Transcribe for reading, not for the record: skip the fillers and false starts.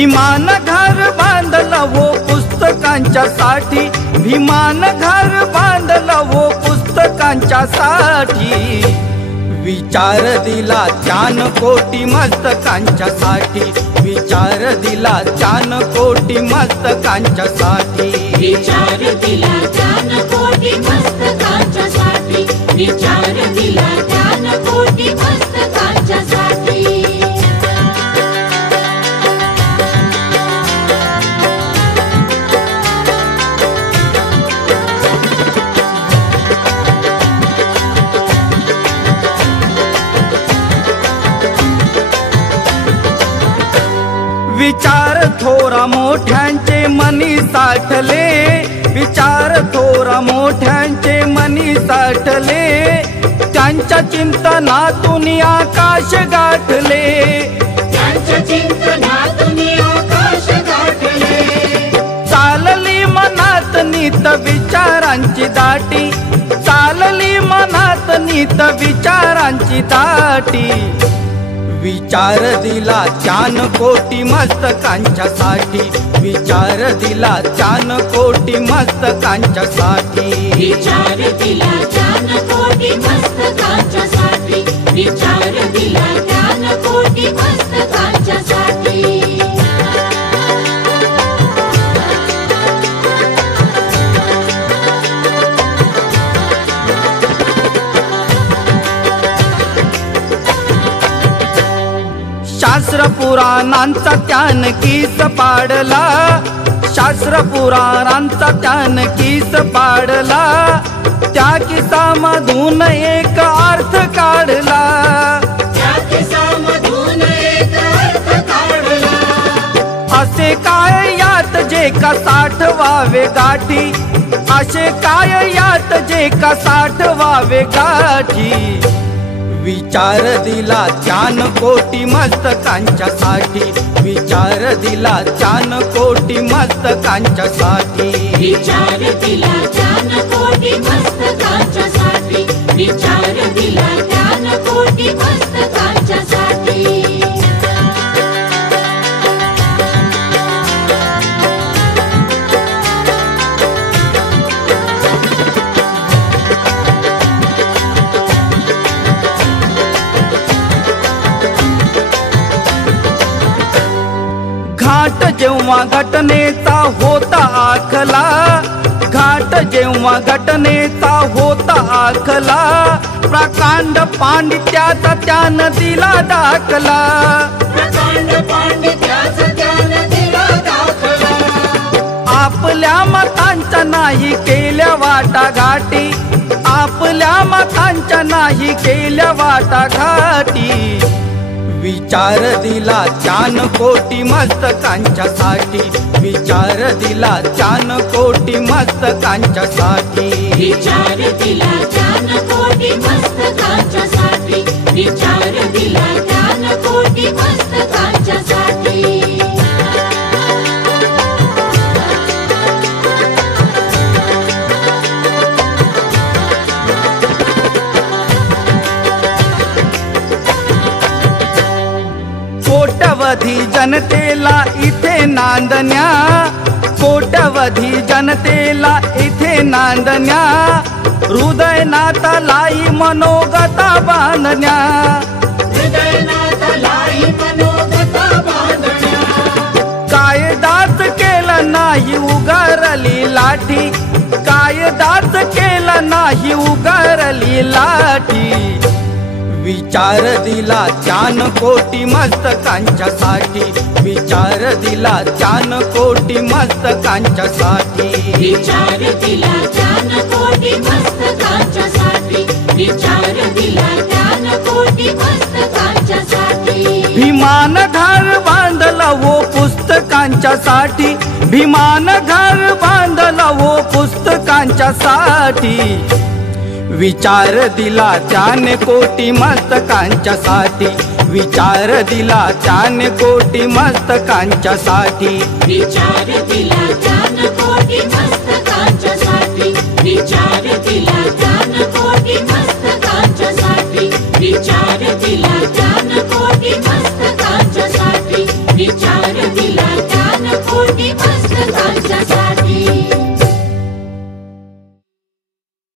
भीमान घर बांधलं वो पुस्तकांच्या साठी, भीमान घर बांधलं वो पुस्तकांच्या साठी। विचार दिला 4 कोटी मस्तकांच्या साठी, विचार दिला 4 कोटी मस्तकांच्या साठी। विचार दिला 4 कोटी मस्तकांच्या साठी, विचार दिला 4 कोटी मस्तकांच्या साठी। विचार थोरा मोठ्यांचे मनी साठले, विचार थोरा मोठ्यांचे मनी साठले। त्यांच्या चिंतनातून आकाश गाठले, त्यांच्या चिंतनातून आकाश गाठले। चालली मनात नीत विचारांची दाटी, चालली मनात नीत विचारांची दाटी। विचार दिला 4 कोटी मस्तकांच्या साठी, विचार दिला 4 कोटी मस्तकांच्या साठी। विचार दिला 4 कोटी मस्तकांच्या साठी, विचार दिला 4 कोटी मस्तकांच्या साठी। शास्त्र पुराणांचा त्यान कीस पाडला, शास्त्र पुराणांचा त्यान कीस पाडला। त्या किसामधून एक अर्थ काढला, त्या किसामधून एक अर्थ काढला। असे काय यात जे का 60 व्हावे गाठी, असे काय यात जे का 60 व्हावे गाठी। विचार दिला 4 कोटी मस्तकांच्या साठी, विचार दिला 4 कोटी मस्तकांच्या साठी। विचार दिला 4 कोटी मस्तकांच्या साठी, विचार दिला 4 कोटी मस्तकांच्या साठी। घाट जेव्हा घटनेचा होता आखला, घाट जेव्हा घटनेचा होता आखला। प्रकांड पांडित्याचा त्यानं दिला दाखला, प्रकांड पांडित्याचा त्यानं दिला दाखला। आपल्या मतांच्या नाही केल्या वाटाघाटी, आपल्या मतांच्या नाही केल्या वाटाघाटी। विचार दिला 4 कोटी मस्तकांच्या साठी, विचार दिला 4 कोटी मस्तकांच्या साठी। विचार दिला 4 कोटी मस्तकांच्या साठी, विचार दिला 4 कोटी मस्तकांच्या साठी। कोट्यवधी जनतेला इथे नांदण्या, कोट्यवधी जनतेला इथे नांदण्या। हृदयनाथालाई मनोगता बांधण्या, हृदयनाथालाई मनोगता बांधण्या। कायदाच केला नाही उगारली लाठी, कायदाच केला नाही उगारली लाठी। विचार दिला 4 कोटी मस्तकांच्या साठी, विचार दिला 4 कोटी मस्तकांच्या साठी। विचार दिला 4 कोटी मस्तकांच्या साठी, विचार दिला 4 कोटी मस्तकांच्या साठी। भीमान घर बांधलं वो पुस्तकांच्या साठी, भीमान घर बांधलं वो पुस्तकांच्या साठी। विचार दिला 4 कोटी मस्तकांच्या साठी, विचार दिला 4 कोटी मस्तकांच्या साठी। विचार दिला 4 कोटी मस्तकांच्या साठी, विचार दिला 4 कोटी मस्तकांच्या साठी। विचार दिला